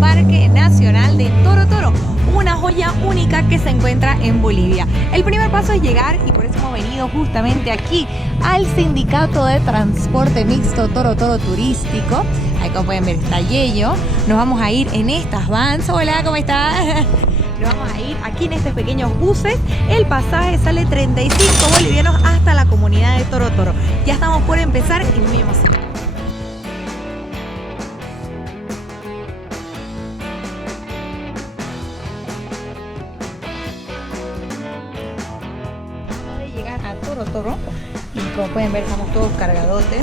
Parque Nacional de Toro Toro, una joya única que se encuentra en Bolivia. El primer paso es llegar, y por eso hemos venido justamente aquí al Sindicato de Transporte Mixto Toro Toro Turístico. Ahí como pueden ver está Yello. Nos vamos a ir en estas vans. Hola, ¿cómo estás? Nos vamos a ir aquí en estos pequeños buses. El pasaje sale 35 bolivianos hasta la comunidad de Toro Toro. Ya estamos por empezar y muy emocionados. A Toro Toro, y como pueden ver estamos todos cargadotes.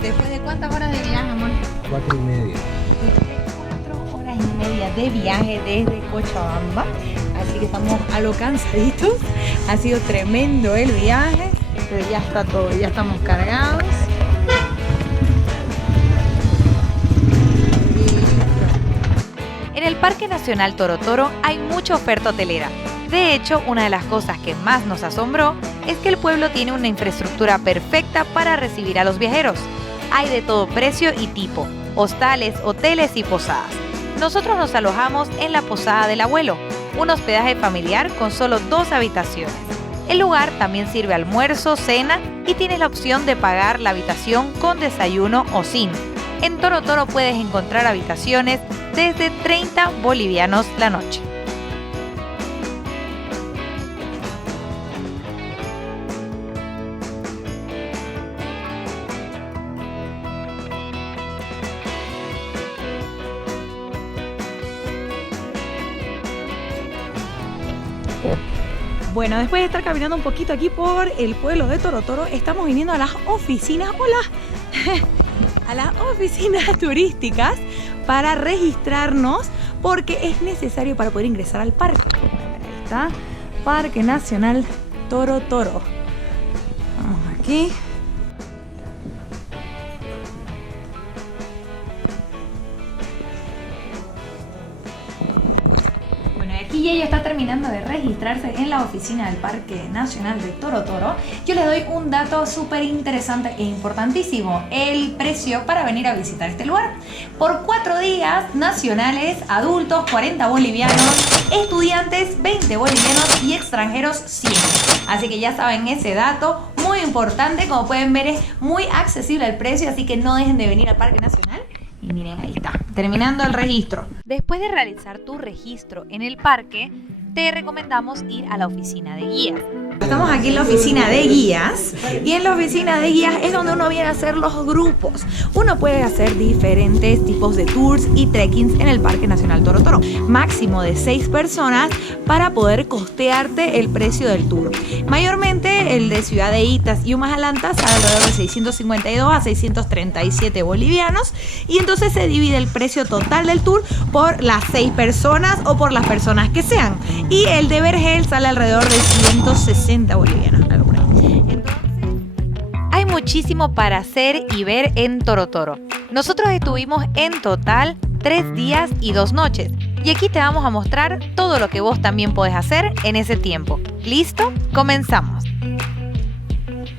¿Después de cuántas horas de viaje, amor? 4 y media. Después de 4 horas y media de viaje desde Cochabamba, así que estamos algo cansaditos. Ha sido tremendo el viaje, pero ya está todo, ya estamos cargados. En el Parque Nacional Toro Toro hay mucha oferta hotelera. De hecho, una de las cosas que más nos asombró es que el pueblo tiene una infraestructura perfecta para recibir a los viajeros. Hay de todo precio y tipo, hostales, hoteles y posadas. Nosotros nos alojamos en la Posada del Abuelo, un hospedaje familiar con solo 2 habitaciones. El lugar también sirve almuerzo, cena y tienes la opción de pagar la habitación con desayuno o sin. En Toro Toro puedes encontrar habitaciones desde 30 bolivianos la noche. Bueno, después de estar caminando un poquito aquí por el pueblo de Toro Toro, estamos viniendo a las oficinas, a las oficinas turísticas para registrarnos, porque es necesario para poder ingresar al parque. Ahí está, Parque Nacional Toro Toro. Vamos aquí. Aquí ella está terminando de registrarse en la oficina del Parque Nacional de Toro Toro. Yo les doy un dato súper interesante e importantísimo: el precio para venir a visitar este lugar. Por 4 días nacionales, adultos 40 bolivianos, estudiantes 20 bolivianos y extranjeros 100. Así que ya saben ese dato, muy importante. Como pueden ver, es muy accesible el precio, así que no dejen de venir al Parque Nacional. Y miren, ahí está, terminando el registro. Después de realizar tu registro en el parque, te recomendamos ir a la oficina de guías. Estamos aquí en la oficina de guías, y en la oficina de guías es donde uno viene a hacer los grupos. Uno puede hacer diferentes tipos de tours y trekkings en el Parque Nacional Toro Toro, máximo de 6 personas para poder costearte el precio del tour. Mayormente el de Ciudad de Itas y Humajalanta sale alrededor de 652 a 637 bolivianos, y entonces se divide el precio total del tour por las 6 personas o por las personas que sean. Y el de Vergel sale alrededor de 160 bolivianos. Entonces, hay muchísimo para hacer y ver en Toro Toro. Nosotros estuvimos en total 3 días y 2 noches. Y aquí te vamos a mostrar todo lo que vos también podés hacer en ese tiempo. ¿Listo? Comenzamos.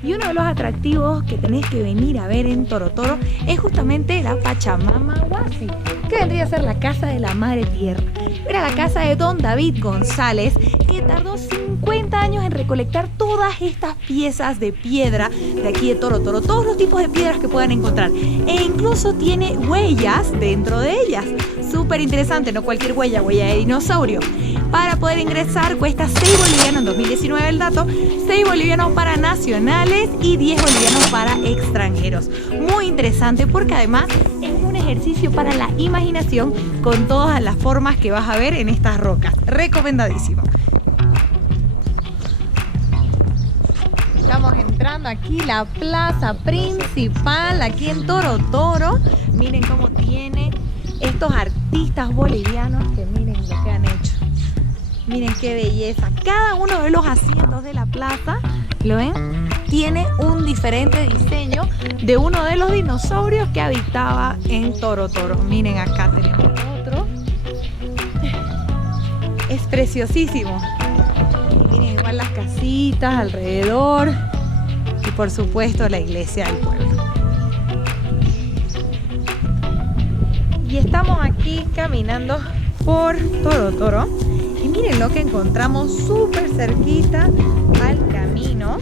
Y uno de los atractivos que tenés que venir a ver en Toro Toro es justamente la Pachamama Huasi, que vendría a ser la casa de la Madre Tierra. Era la casa de don David González, que tardó 50 años en recolectar todas estas piezas de piedra de aquí de Toro Toro, todos los tipos de piedras que puedan encontrar, e incluso tiene huellas dentro de ellas. Súper interesante, no cualquier huella de dinosaurio. Para poder ingresar cuesta 6 bolivianos, en 2019 el dato, 6 bolivianos para nacionales y 10 bolivianos para extranjeros. Muy interesante, porque además es un ejercicio para la imaginación con todas las formas que vas a ver en estas rocas. Recomendadísimo. Estamos entrando aquí la plaza principal aquí en Toro Toro. Miren cómo tiene estos artistas bolivianos, que miren lo que han hecho. Miren qué belleza. Cada uno de los asientos de la plaza, ¿lo ven? Tiene un diferente diseño de uno de los dinosaurios que habitaba en Toro Toro. Miren, acá tenemos otro. Es preciosísimo. Y miren igual las casitas alrededor. Y por supuesto la iglesia del pueblo. Y estamos aquí caminando por Toro Toro. Y miren lo que encontramos súper cerquita al camino.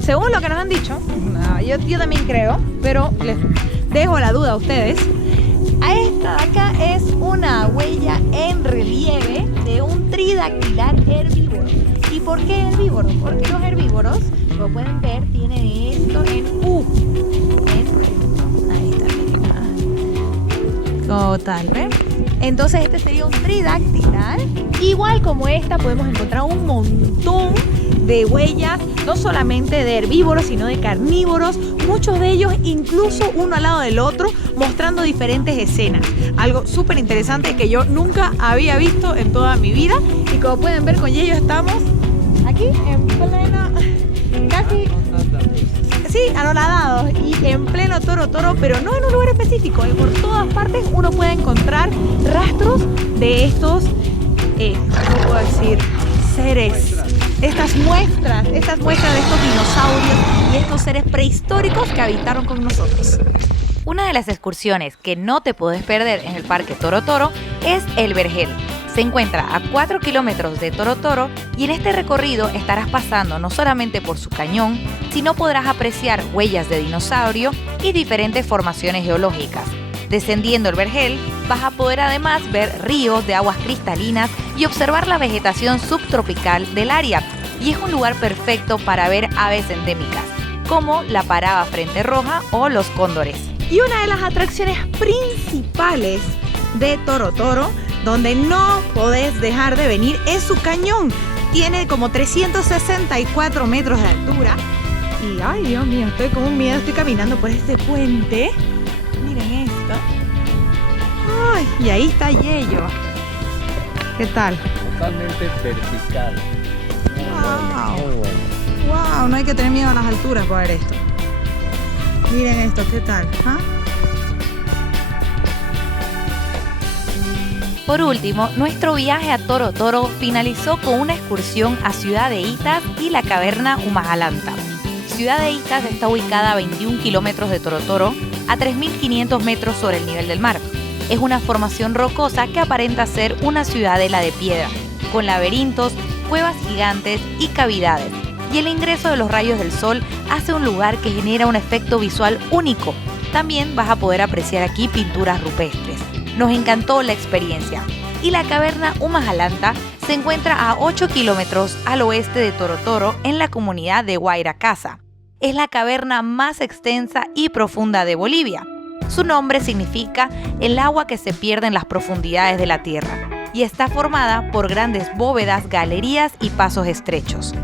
Según lo que nos han dicho, yo también creo, pero les dejo la duda a ustedes. A esta de acá es una huella en relieve de un tridactilar herbívoro. ¿Y por qué herbívoro? Porque los herbívoros, como pueden ver, tienen esto en U. Ahí está, miren. Total, ¿ven? Entonces este sería un tridactilar. Igual como esta podemos encontrar un montón de huellas, no solamente de herbívoros, sino de carnívoros, muchos de ellos incluso uno al lado del otro, mostrando diferentes escenas. Algo súper interesante que yo nunca había visto en toda mi vida. Y como pueden ver, con Yeyo estamos aquí en pleno, casi, sí, anonadados y en pleno Toro Toro, pero no en un lugar específico. Por todas partes uno puede encontrar rastros de estos, ¿cómo puedo decir? Seres. Estas muestras de estos dinosaurios y estos seres prehistóricos que habitaron con nosotros. Una de las excursiones que no te puedes perder en el Parque Toro Toro es el Vergel. Se encuentra a 4 kilómetros de Toro Toro y en este recorrido estarás pasando no solamente por su cañón, sino podrás apreciar huellas de dinosaurio y diferentes formaciones geológicas. Descendiendo el Vergel, vas a poder además ver ríos de aguas cristalinas y observar la vegetación subtropical del área. Y es un lugar perfecto para ver aves endémicas, como la paraba frente roja o los cóndores. Y una de las atracciones principales de Toro Toro, donde no podés dejar de venir, es su cañón. Tiene como 364 metros de altura. Y ay, Dios mío, estoy con un miedo, estoy caminando por este puente. Miren esto. Ay, y ahí está Yeyo. ¿Qué tal? Totalmente vertical. Wow. Muy bueno. Wow, no hay que tener miedo a las alturas para ver esto. Miren esto, ¿qué tal? ¿Ah? Por último, nuestro viaje a Toro Toro finalizó con una excursión a Ciudad de Itas y la caverna Humajalanta. Ciudad de Itas está ubicada a 21 kilómetros de Toro Toro, a 3.500 metros sobre el nivel del mar. Es una formación rocosa que aparenta ser una ciudadela de piedra, con laberintos, cuevas gigantes y cavidades. Y el ingreso de los rayos del sol hace un lugar que genera un efecto visual único. También vas a poder apreciar aquí pinturas rupestres. Nos encantó la experiencia. Y la caverna Humajalanta se encuentra a 8 kilómetros al oeste de Toro Toro en la comunidad de Guairacasa. Es la caverna más extensa y profunda de Bolivia. Su nombre significa el agua que se pierde en las profundidades de la tierra y está formada por grandes bóvedas, galerías y pasos estrechos.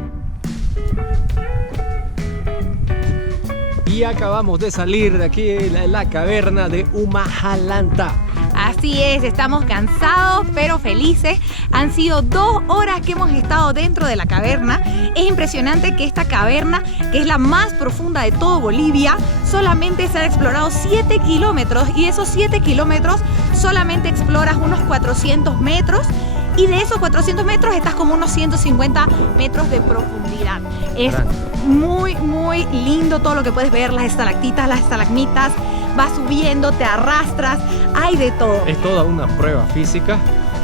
Y acabamos de salir de aquí de la caverna de Humajalanta. Así es, estamos cansados pero felices. Han sido 2 horas que hemos estado dentro de la caverna. Es impresionante que esta caverna, que es la más profunda de todo Bolivia, solamente se han explorado 7 kilómetros y esos 7 kilómetros solamente exploras unos 400 metros y de esos 400 metros estás como unos 150 metros de profundidad. Es muy, muy lindo todo lo que puedes ver, las estalactitas, las estalagmitas. Vas subiendo, te arrastras, hay de todo. Es toda una prueba física,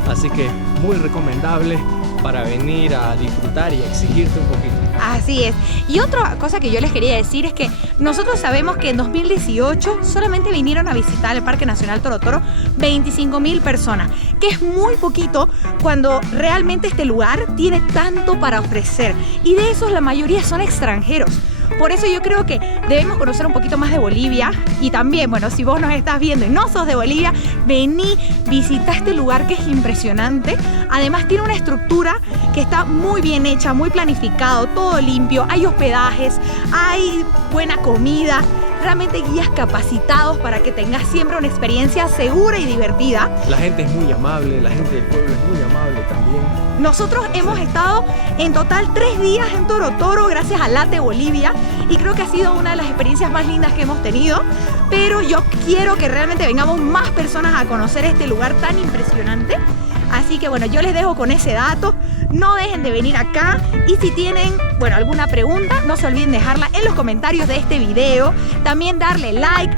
así que muy recomendable para venir a disfrutar y a exigirte un poquito. Así es. Y otra cosa que yo les quería decir es que nosotros sabemos que en 2018 solamente vinieron a visitar el Parque Nacional Toro Toro 25.000 personas, que es muy poquito cuando realmente este lugar tiene tanto para ofrecer. Y de esos la mayoría son extranjeros. Por eso yo creo que debemos conocer un poquito más de Bolivia y también, bueno, si vos nos estás viendo y no sos de Bolivia, vení, visita este lugar que es impresionante. Además tiene una estructura que está muy bien hecha, muy planificado, todo limpio, hay hospedajes, hay buena comida, realmente guías capacitados para que tengas siempre una experiencia segura y divertida. La gente es muy amable, la gente del pueblo es muy amable también. Nosotros hemos estado en total 3 días en Toro Toro gracias a Late Bolivia y creo que ha sido una de las experiencias más lindas que hemos tenido, pero yo quiero que realmente vengamos más personas a conocer este lugar tan impresionante. Así que bueno, yo les dejo con ese dato. no dejen de venir acá. Y si tienen, bueno, alguna pregunta, no se olviden dejarla en los comentarios de este video. También darle like,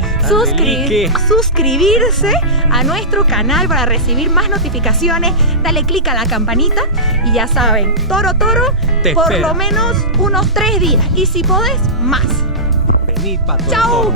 suscribirse a nuestro canal para recibir más notificaciones. Dale click a la campanita y ya saben, Toro Toro, por lo menos unos 3 días. Y si podés, más. Venid para ¡Chao!